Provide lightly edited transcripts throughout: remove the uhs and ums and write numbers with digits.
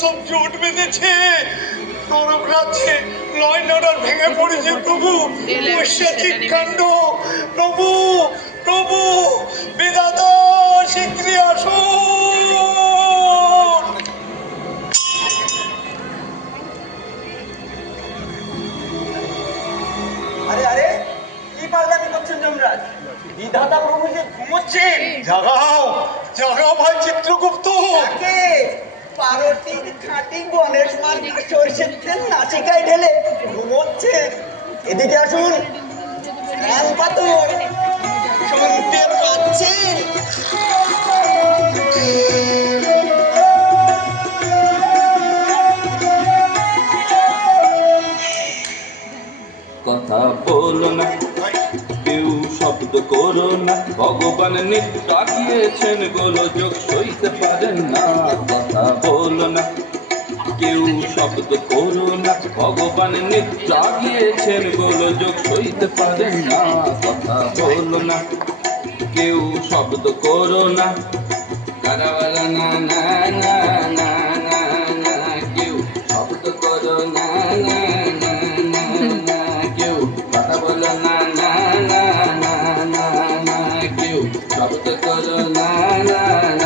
সব জোট বেঁধেছে। নরক রাজ্যে লয় নরক ভেঙে পড়েছে প্রভু। পৈশাচিক কাণ্ড। প্রভু প্রভু বিধাতা শীঘ্রই আসুন। আরে আরে কি পাগলামি করছেন যমরাজ? বিধাতা প্রভু যে ঘুমোচ্ছেন। জাগাও জাগাও ভাই চিত্রগুপ্ত। তাকে পারতির খাঁটি গণেশ মার্গ সরষের তেল নাসিকায় ঢেলে ঘুমোচ্ছেন। এদিকে আসুন। ফ্যান পাতুন, শুনতে পাচ্ছেন? কথা বলো না, কেউ শব্দ করো না, ভগবান নিদ্রা গিয়েছেন, গোলযোগ সইতে পারেন না। কথা বলো না, কেউ শব্দ করো না, ভগবান নিদ্রা গিয়েছেন, গোলযোগ সইতে পারেন না। কথা বলো না, কেউ শব্দ করো না, কারাওয়ালা না না না না না না, কেউ শব্দ করো না না না না না, কেউ কথা বলো না না না না না না, কেউ শব্দ করো না না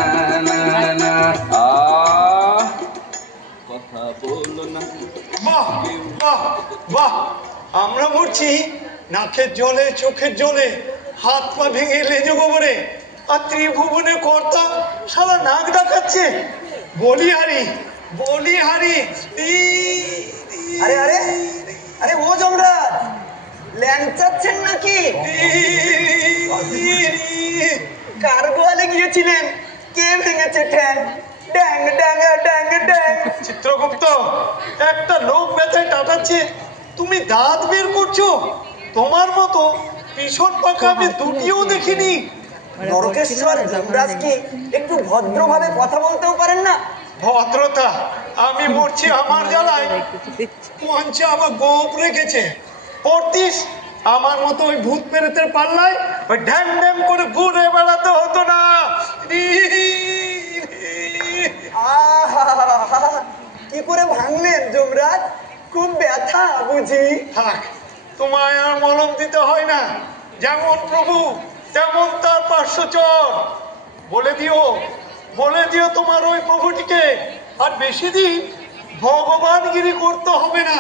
না না না। কথা বলো না। বাহ বাহ বাহ, আমরা মরছি নাকের জলে চোখের জলে, হাত পা ভেঙে লেজে গোবরে, আর ত্রিভুবনে কর্তা সারা নাক ডাকাচ্ছে। বলিহারি বলিহারি। আরে আরে আরে ও যমরাজ, ল্যাংচাচ্ছেন নাকি? কার গোয়ালে গিয়েছিলেন? কে ভেঙেছে ঠ্যাং? ড্যাং ড্যাং ড্যাং ড্যাং। চিত্রগুপ্ত, একটা লোক ব্যথায় টাটাচ্ছে, তুমি দাঁত বের করছো? তোমার মতো ভীষণ পাখা আমি দুটিও দেখিনি। নরকেশ্বর যমরাজ কি একটু ভদ্রভাবে কথা বলতেও পারেন না? ভদ্রতা? আমি মরছি আমার জ্বালায়, মঞ্চে আমার গোপ রেখেছে। পড়তিস আমার মতো ওই ভূত পেরেতের পাল্লায় ওই ঢ্যাম ঢ্যাম করে ঘুরে বেড়াতে হতো না। আহা, কি করে ভাঙলেন যমরাজ? খুব ব্যথা বুঝি? থাক, তোমায় আর মলম দিতে হয় না। যেমন প্রভু তেমন তার পার্শ্বচর। বলে দিও তোমার ওই প্রভুটিকে আর বেশি দিন ভগবানগিরি করতে হবে না।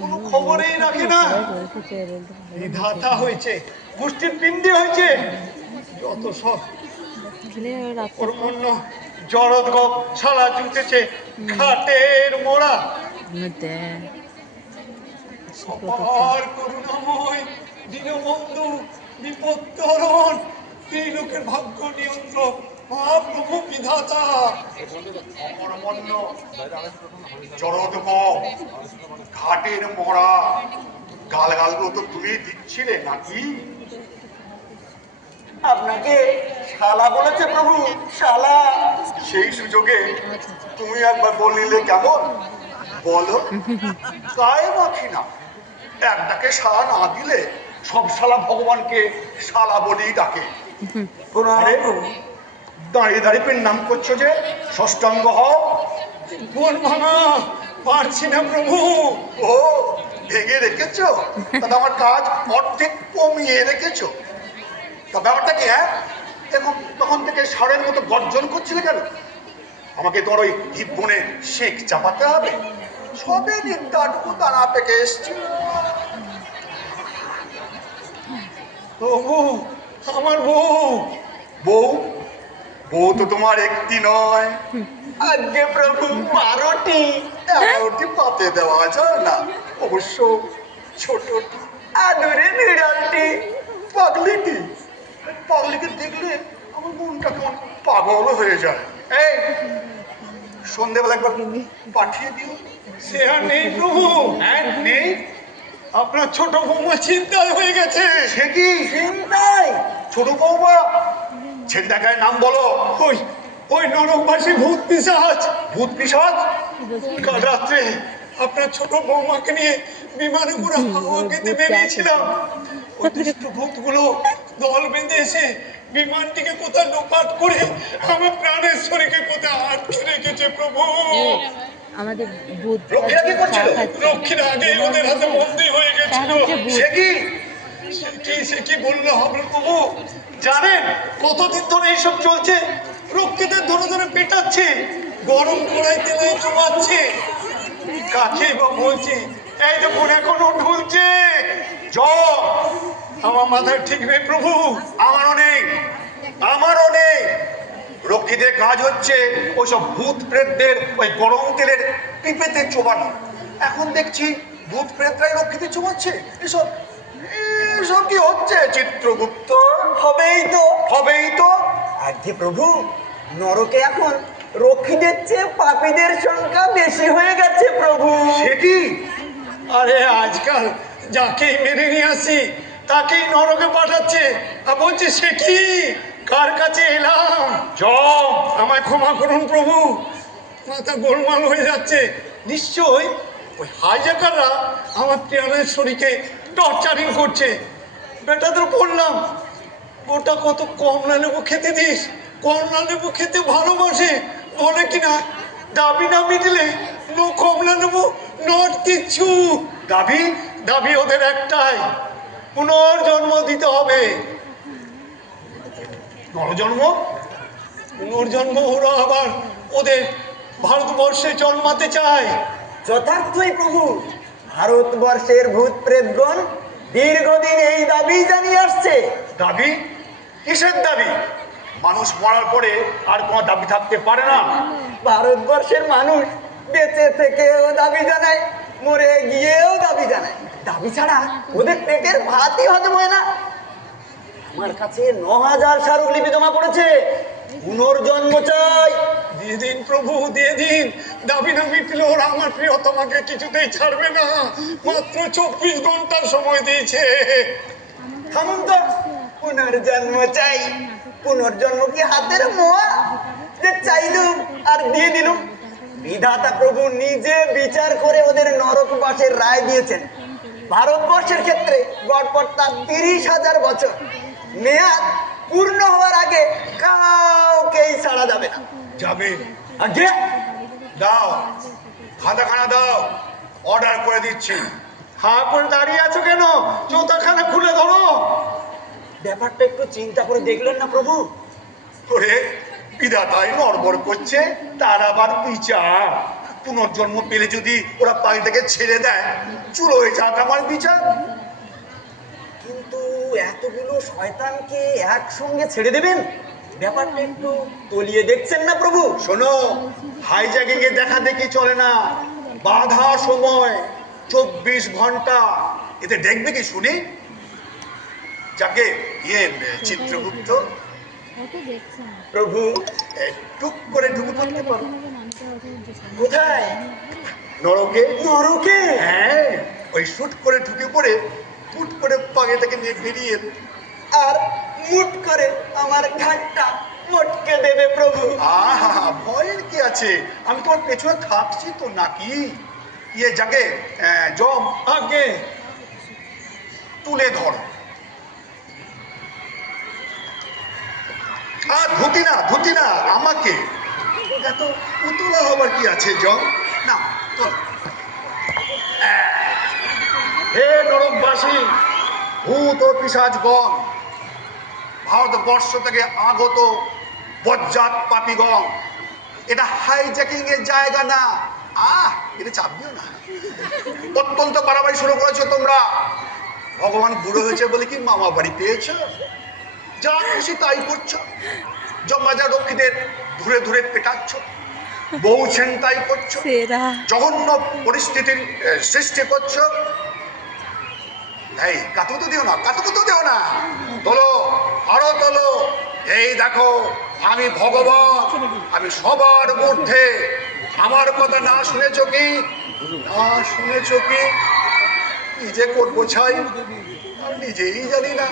কোনো খবরেই রাখে না। বিধাতা হয়েছে, গোষ্ঠীর পিণ্ডি হয়েছে, যত সব কর্মণ্য জড়দ গপ ছাড়া জুটেছে ঘাটের মোড়া। অপার করুণাময় দীনবন্ধু বিপত্তরণ, ত্রিলোকের ভাগ্য নিয়ন্ত্রক মহাপ্রভু বিধাতা। অকর্মণ্য জড়দব ঘাটের মরা, গালগুলো তো তুমি দিচ্ছিলে নাকি? আপনাকে শালা বলেছে প্রভু, শালা। সেই সুযোগে তুমি একবার বললে কেমন? বলো। গায়ে মাখি না, একটাকে শালা না দিলে সব শালা ভগবানকে শালা বলেই ডাকে। আরে, দাঁড়িয়ে দাঁড়িয়ে নাম করছো যে? ষষ্ঠাঙ্গ হও। মন ভাঙা পারছি না প্রভু। ও, ভেঙে রেখেছো? তাহলে আমার কাজ অর্ধেক কমিয়ে রেখেছো। তা ব্যাপারটা কি? হ্যাঁ, এখন তখন থেকে ষাঁড়ের মতো গর্জন করছিলে কেন? আমাকে তোমার ওই হিপ বনে শেখ চাপাতে হবে? সবে নিদ্রাটুকু দানা পেকে এসছি। প্রভু, আমার বউ। বউ? বউ তো তোমার একটি নয়, আজ্ঞে প্রভু, 12টি। 11টি পাতে দেওয়া যায় না, অবশ্য ছোটটি। আদুরে বিড়ালটি। পাগলিটি, পাগলিকে দেখলে আমার মনটা কেমন পাগল হয়ে যায়। এই সন্ধেবেলা একবার পাঠিয়ে দিও। সে আর নেই প্রভু। হ্যাঁ, নেই? আপনার ছোট বৌমা চিন্তায় হয়ে গেছে। সে কি? চিন্তায়? ছোট বৌমা? ছেলেটাকায় নাম বলো। ওই ওই নরকবাসী ভূত পিশাচ। ভূত পিশাচ? কাল রাত্রে আপনার ছোট বৌমাকে নিয়ে বিমানে করে হাওয়া খেতে বেরিয়েছিলাম। ওই দুষ্ট ভূতগুলো দল বেঁধে এসে বিমানটিকে কোথায় লোপাট করে আমার প্রাণেশ্বরীকে কোথায় আটকে রেখেছে প্রভু। আমাদের বুধ লক্ষ্মীরা কি করছিল? লক্ষ্মীর আগে ওদের হাতে বন্দী হয়ে গেছিল। সে কি? সে কি বললো হবে প্রভু? জানেন কতদিন ধরে এইসব চলছে? রক্ষীদের ধরে ধরে পেটাচ্ছে, গরম কড়াই তেলে চুমাচ্ছে। কাকে বা বলছি? এই দেখুন এখনো ঢুলছে। জব আমার মাথায় ঠিক নেই প্রভু। আমারও নেই। রক্ষীদের কাজ হচ্ছে ওইসব ভূত প্রেতদের ওই গরম তেলের পিঁপেতে চোবানো। এখন দেখছি ভূত প্রেতরাই রক্ষীদের চোবাচ্ছে। এসব এসব কি হচ্ছে চিত্রগুপ্ত? হবেই তো। আজকে প্রভু, নরকে এখন রক্ষীদের চেয়ে পাপীদের সংখ্যা বেশি হয়ে গেছে প্রভু। সে কি? আরে আজকাল যাকেই মেরে নিয়ে আসি তাকেই নরকে পাঠাচ্ছে। আর বলছে সে কি? কার কাছে এলাম? জব আমায় ক্ষমা করুন প্রভু, মাথা গোলমাল হয়ে যাচ্ছে। নিশ্চয় ওই হাইজ্যাকাররা আমার প্রাণেশ্বরীকে টর্চারিং করছে। বেটাদের বললাম ওটা কত কমলা লেবু খেতে দিস, কমলা লেবু খেতে ভালোবাসে। বলে কিনা দাবি না মিটলে নো কমলা লেবু নট কিচ্ছু। দাবি ওদের একটাই, পুনর্জন্ম দিতে হবে। নরজন্ম? পুনর্জন্ম ওরা আবার ওদের ভারতবর্ষে জন্মাতে চায়। যথার্থই প্রভু, ভারতবর্ষের ভূত প্রেতগণ দীর্ঘদিন এই দাবি জানিয়ে আসছে। দাবি? কিসের দাবি? মানুষ মরার পরে আর কোনো দাবি থাকতে পারে না। ভারতবর্ষের মানুষ বেঁচে থেকেও দাবি জানায়, মরে গিয়েও দাবি জানায়। দাবি ছাড়া ওদের পেটের ভাতই হজম হয় না। আমার কাছে 9000 স্মারকলিপি জমা পড়েছে। পুনর্জন্ম চাই। দিয়ে দিন প্রভু, দিয়ে দিন। দাবি না মিটলে ওরা আমার প্রিয়তমাকে কিছুতেই ছাড়বে না। মাত্র 24 ঘন্টার সময় দিয়েছে। থামুন তো। পুনর্জন্ম চাই। পুনর্জন্ম কি হাতের মোয়া যে চাইলুম আর দিয়ে দিলুম? বিধাতা প্রভু নিজে বিচার করে ওদের নরকবাসের রায় দিয়েছেন। ভারতবর্ষের ক্ষেত্রে গড়পড়তা 30,000 বছর। মেয়াদ পূর্ণ হওয়ার আগে কাউকেই ছাড়া যাবে না। যাবে? আগে দাও, খাতাখানা দাও, অর্ডার করে দিচ্ছি। হা করে দাঁড়িয়ে আছো কেন? জুতাখানা খুলে ধরো। ব্যাপারটা একটু চিন্তা করে দেখলেন না প্রভু? ওরে বিধাতাই নড়বড় করছে, তার আবার বিচার। পুনর্জন্ম পেলে যদি ওরা পানি থেকে ছেড়ে দেয়, চুলো হয়ে যাক আমার বিচার। কিন্তু এতগুলো শয়তানকে একসঙ্গে ছেড়ে দেবেন? ব্যাপারটা একটু তলিয়ে দেখছেন না প্রভু? শোনো, হাইজ্যাকিং এ দেখা দেখি চলে না। বাধা সময় 24 ঘন্টা। এতে দেখবে কি শুনি? যাকে চিত্রগুপ্ত প্রভু টুক করে ঢুকে পড়তে পারো। কোথায়? নরকে। নরকে? হ্যাঁ, ওই শুট করে ঢুকে পড়ে ফুট করে পাগে থেকে নিয়ে বেরিয়ে আর মুট করে আমার ঘাটটা মটকে দেবে প্রভু। আহা, ভয়ের কি আছে? আমি তোমার পেছনে থাকছি তো নাকি? যাকে জম আগে তুলে ধর। ধুতি না আমাকে। এত উতলা হবার কি আছে জম? না তোল। হে নরকবাসী, ভূত ও পিশাচগণ, ভারতবর্ষ থেকে আগত বজ্জাত পাপীগণ, এটা হাইজ্যাকিং এর জায়গা না। এটা চাপ দিও না। অত্যন্ত বাড়াবাড়ি শুরু করেছো তোমরা। ভগবান বুড়ো হয়েছে বলে কি মামা বাড়ি পেয়েছো? যা খুশি তাই করছো। জমাজা রক্ষীদের ধরে ধরে পেটাচ্ছ, বউ ছেনতাই করছো, জঘন্য পরিস্থিতির সৃষ্টি করছো। এই কাতুকুতো দিও না। তোলো, আরো তোলো। এই দেখো, আমি ভগবান, আমি সবার মধ্যে। আমার কথা না শুনেছ কি? কি যে করবো ছাই, আমি নিজেই জানি না।